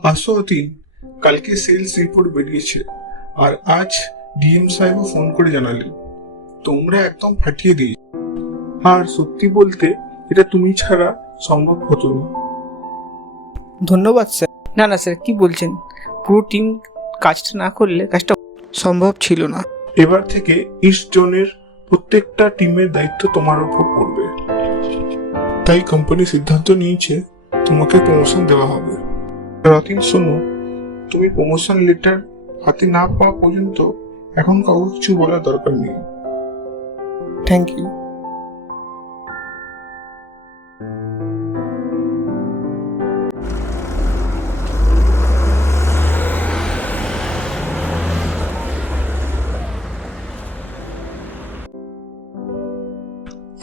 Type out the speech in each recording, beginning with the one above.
আসো অতীন, কালকে sales report বেরিয়েছে আর আজ ডিএম সাহেবও ফোন করে জানালেন তোমরা একদম ফাটিয়ে দিয়ে। আর সত্যি বলতে এটা তুমি ছাড়া সম্ভব হতো না। ধন্যবাদ স্যার। না না স্যার, কি বলছেন? পুরো টিম কাজটা না করলে কাজটা সম্ভব ছিল না। এবার থেকে ইস্ট জোনের প্রত্যেকটা টিমের দায়িত্ব তোমার উপর পড়বে। তাই কোম্পানি সিদ্ধান্ত নিয়েছে তোমাকে প্রমোশন দেওয়া হবে। রতিন শোনো, তুমি প্রমোশন লেটার হাতে না পাওয়া পর্যন্ত এখন কাউকে কিছু বলার দরকার নেই। Thank you.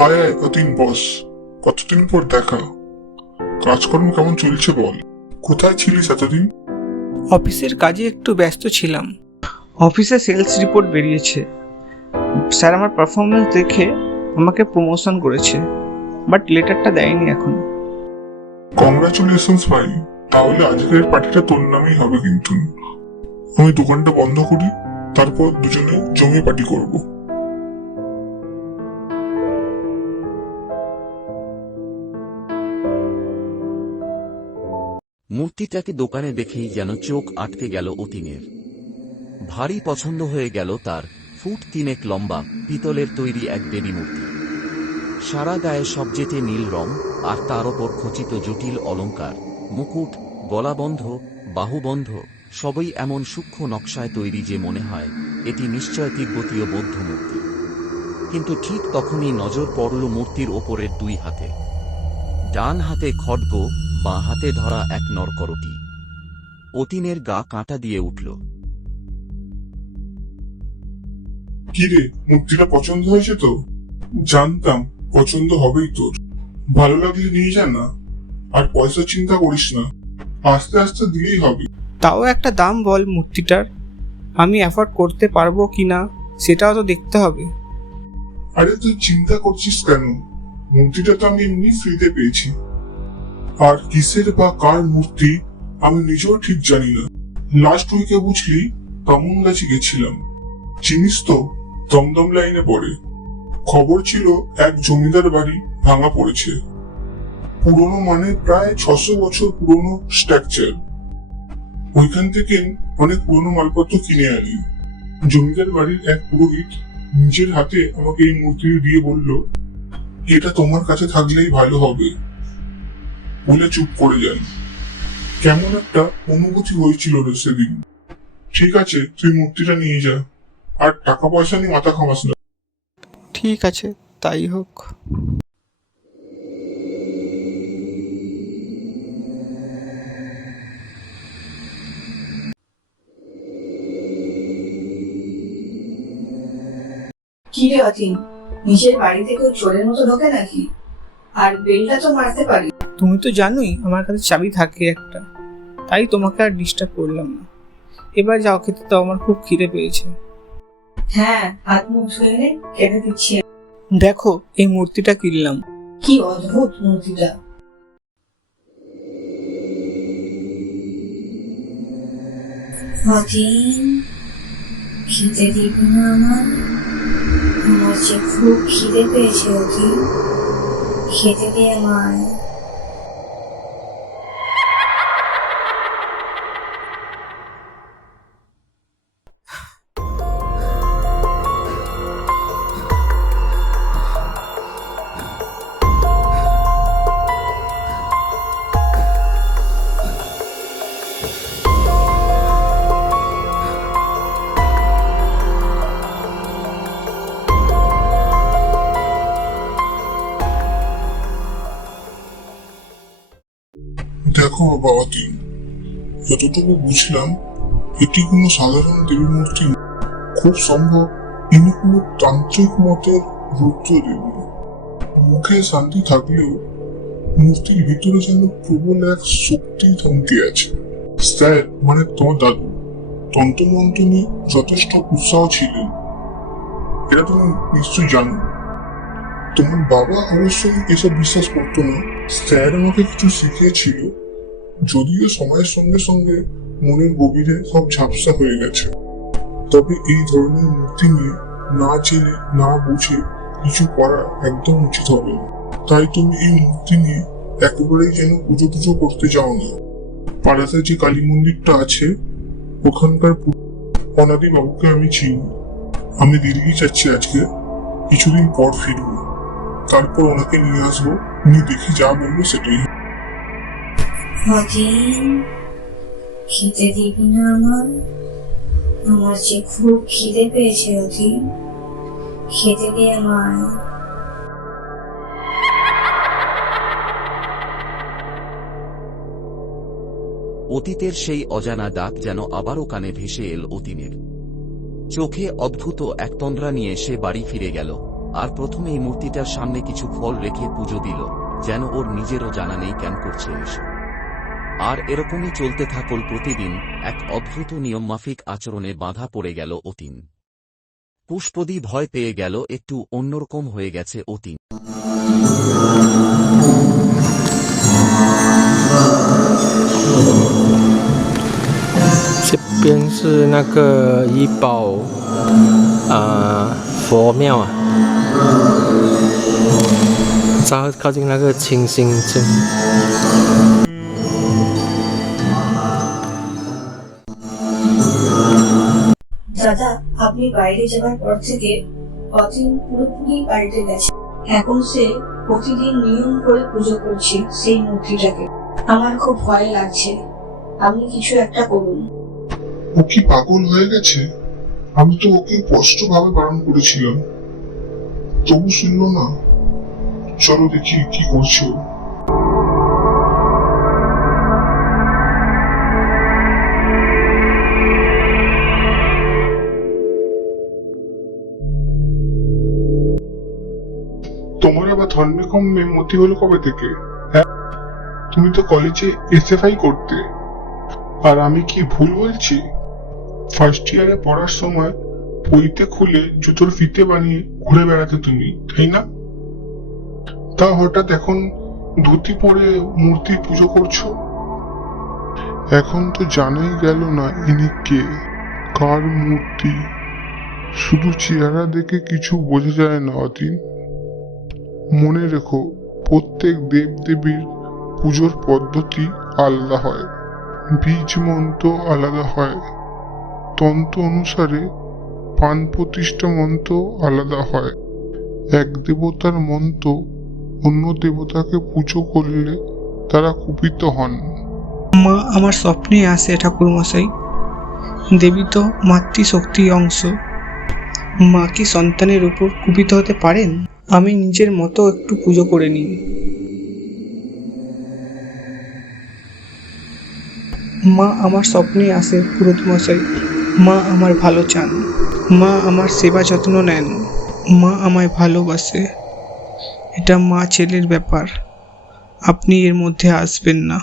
আয় আয় অতীন বস, কতদিন পর দেখা। কাজকর্ম কেমন চলছে বল? কোথায় ছিলিস এতদিন? অফিসের কাজে একটু ব্যস্ত ছিলাম। অফিসে সেলস রিপোর্ট বেরিয়েছে। স্যার আমার পারফরমেন্স দেখে আমাকে প্রমোশন করেছে, বাট লেটারটা দেয়নি এখন। কংগ্রাচুলেশনস ভাই। তাহলে আজকের পার্টিটা তোর নামেই হবে কিন্তু। আমি দোকানটা বন্ধ করি, তারপর দুজনে জমিয়ে পার্টি করব। মূর্তিটাকে দোকানে দেখেই যেন চোখ আটকে গেল অতীনের। ভারী পছন্দ হয়ে গেল তার। ফুট 3 লম্বা, পিতলের তৈরি এক দেবী মূর্তি। সারা গায়ে সবজেতে নীল রং, আর তার ওপর খচিত জটিল অলংকার, মুকুট, গলাবন্ধ, বাহুবন্ধ, সবই এমন সূক্ষ্ম নকশায় তৈরি যে মনে হয় এটি নিশ্চয় তিব্বতীয় বৌদ্ধ মূর্তি। কিন্তু ঠিক তখনই নজর পড়ল মূর্তির ওপরের 2 হাতে। ডান হাতে খড়গ, বাঁ হাতে ধরা এক নরকরটি। অতীনের গা কাঁটা দিয়ে উঠল। কি রে, মূর্তিটা পছন্দ হয়েছে তো? জানতাম পছন্দ হবেই তোর। ভালো লাগলে নিয়ে যা না, আর পয়সা চিন্তা করিস না, আস্তে আস্তে দিলেই হবে। তাও একটা দাম বল মূর্তিটার, আমি অ্যাফোর্ড করতে পারবো কি না সেটাও তো দেখতে হবে। আরে তুই চিন্তা করছিস কেন? মূর্তিটা তো আমি এমনি ফ্রিতে পেয়েছি। আর কিসের বা কার মূর্তি আমি নিজেও ঠিক জানি না। লাস্ট উইকে বুঝলি তমনগাছি গেছিলাম, চিনিস তো? দমদম লাইনে পড়ে। খবর ছিল এক জমিদার বাড়ি ভাঙা পড়েছে। পুরনো মানে প্রায় 600 বছর পুরনো স্ট্রাকচার। ওইখান থেকে অনেক পুরনো মালপত্র কিনে আনি। জমিদার বাড়ির এক পুরোহিত নিজের হাতে আমাকে এই মূর্তি দিয়ে বলল, এটা তোমার কাছে থাকলেই ভালো হবে, বলে চুপ করে যান। কেমন একটা অনুভূতি হয়েছিল রে সেদিন। ঠিক আছে, তুই মূর্তিটা নিয়ে যা, আর টাকা পয়সা নিয়ে মাথা ঘামাস না। ঠিক আছে, তাই হোক। কি রে অতীন, নিজের বাড়ি থেকে চোরের মতো ঢোকে নাকি? আর বেলটা তো মারতে পারি। তুমি তো জানোই আমার কাছে চাবি থাকে একটা, তাই তোমাকে আর ডিস্টার্ব করলাম না। এবার যাও, খেতে তো আমার খুব খিদে পেয়েছে। হ্যাঁ, হাত মুখ ধুয়ে নে, খেতে দিচ্ছি। দেখো, এই মূর্তিটা কিনলাম। কি অদ্ভুত মূর্তিটা। অতীন, খেতে দিবি না আমার? আমার যে খুব খিদে পেয়েছে অতীন, খেতে দে আমায়। দেখো বাবা অতীন, যতটুকু বুঝলাম এটি কোনো সাধারণ দেবী মূর্তি নয়। খুব সম্ভব ইনি কোনো তান্ত্রিক মতের রুদ্র দেবী। মুখে শান্তি থাকলেও মূর্তির ভিতরে যেন প্রবল এক শক্তি থমকে আছে। স্যার মানে তোমার দাদু তন্ত্রমন্ত্র নিয়ে যথেষ্ট উৎসাহ ছিলেন, এটা তুমি নিশ্চয়ই জানো। তোমার বাবা অবশ্যই এসব বিশ্বাস করতো না। স্যার আমাকে কিছু শিখিয়েছিল, যদিও সময়ের সঙ্গে সঙ্গে মনের গভীরে সব ঝাপসা হয়ে গেছে, তবে এই ধরনের মূর্তি নিয়ে না জেনে না বুঝে কিছু করা একদম উচিত হবে না। তাই তুমি এই মূর্তি নিয়ে একেবারেই যেন পুজো পুজো করতে যাও না। পাড়াতে যে কালী মন্দিরটা আছে ওখানকার অনাদি বাবুকে আমি চিনি। আমি দিল্লি যাচ্ছি আজকে, কিছুদিন পর ফিরবো, তারপর ওনাকে নিয়ে আসবো, উনি দেখি যা বলবো সেটাই। অতীন, খেতে দিবি না আমার? আমার যে খুব খিদে পেয়েছে অতীন, খেতে দে আমায়। অতীতের সেই অজানা ডাক যেন আবারও কানে ভেসে এল অতীনের। চোখে অদ্ভুত এক তন্দ্রা নিয়ে সে বাড়ি ফিরে গেল, আর প্রথমে এই মূর্তিটার সামনে কিছু ফল রেখে পুজো দিল, যেন ওর নিজেরও জানা নেই কেন করছে এসব। আর এরকমই চলতে থাকল প্রতিদিন। এক অদ্ভুত নিয়মমাফিক আচরণে বাধা পড়ে গেল অতীন। পুষ্পদি ভয় পেয়ে গেল, একটু অন্যরকম হয়ে গেছে অতীন।这边是那个怡保佛庙啊，靠近那个清新镇。দাদা, আপনি বাইরে যাবার পর থেকে অতীন পুরোপুরি পাল্টে গেছে। এখন সে প্রতিদিন নিয়ম করে পুজো করছে সেই মূর্তিটাকে। আমার খুব ভয় লাগছে, আপনি কিছু একটা করুন। ও কি পাগল হয়ে গেছে? আমি তো ওকে স্পষ্টভাবে বারণ করেছিলাম, তবু শুনলো না। চলো দেখি কি করছে ও। তোমার আবার ধর্মে কমে মতি হলো কবে থেকে? হ্যাঁ, তুমি তো কলেজে এসএফআই করতে। আর আমি কি ভুল বলছি? ফার্স্ট ইয়ারে পড়ার সময় পইতে খুলে জুতোর ফিতে বানিয়ে ঘুরে বেড়াতে তুমি, তাই না? তা হঠাৎ এখন ধুতি পরে মূর্তির পুজো করছো? এখন তো জানাই গেল না ইনি কে, কার মূর্তি। শুধু চেহারা দেখে কিছু বোঝা যায় না অতীন। মনে রেখো, প্রত্যেক দেবদেবীর পুজোর পদ্ধতি আলাদা হয়, বীজ মন্ত্র আলাদা হয়, তন্ত্র অনুসারে পান প্রতিষ্ঠা মন্ত্র আলাদা হয়। এক দেবতার মন্ত্র অন্য দেবতাকে পুজো করলে তারা কুপিত হন। মা আমার স্বপ্নে আসে ঠাকুরমশাই। দেবী তো মাতৃশক্তির অংশ। মা কি সন্তানের উপর কুপিত হতে পারেন? আমি নিজের মতো একটু পুজো করে নিই। মা আমার স্বপ্নে আসে পুরোহিতমশাই। মা আমার ভালো চান, মা আমার সেবা যত্ন নেন, মা আমায় ভালোবাসে। এটা মা ছেলের ব্যাপার, আপনি এর মধ্যে আসবেন না।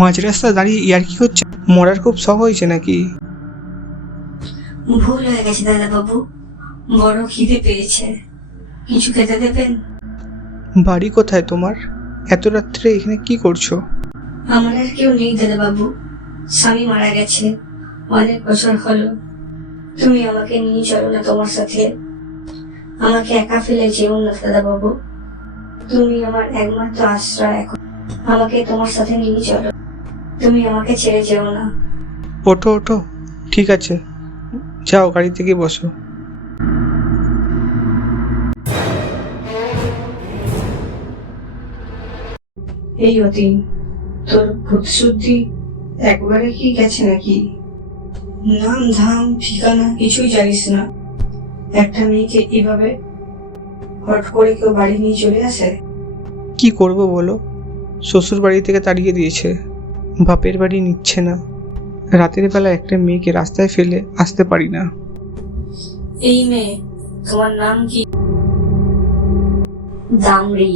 মাঝ রাস্তা দাঁড়িয়ে ইয়ার্কি হচ্ছে? মরার খুব শখ হয়েছে নাকি? ভুল হয়ে গেছে দাদা বাবু, বড় খিদে পেয়েছে, কিছু খেতে দেবেন? বাড়ি কোথায় তোমার? এত রাত্রে এখানে কি করছো? আমার আর কেউ নেই দাদা বাবু, স্বামী মারা গেছে অনেক বছর হলো। তুমি আমাকে নিয়ে চলো না তোমার সাথে, আমাকে একা ফেলে যেও না দাদা বাবু, তুমি আমার একমাত্র আশ্রয়। এখন আমাকে তোমার সাথে নিয়ে চলো, তুমি আমাকে ছেড়ে যেও না। ওঠো ওঠো, ঠিক আছে, যাও গাড়ি থেকে বসো। এই অতীন, তোর ভূত শুদ্ধি একবারে কি গেছে নাকি? নাম ধাম ঠিকানা কিছুই জানিস না। একটা মেয়েকে এভাবে হট করে কেউ বাড়ি নিয়ে চলে আসে? কি করব বলো, শ্বশুর বাড়ি থেকে তাড়িয়ে দিয়েছে, বাপের বাড়ি নিচ্ছে না। রাতের বেলা একটা মেয়েকে রাস্তায় ফেলে আসতে পারি না। এই মেয়ে, তোমার নাম কি? দামরি।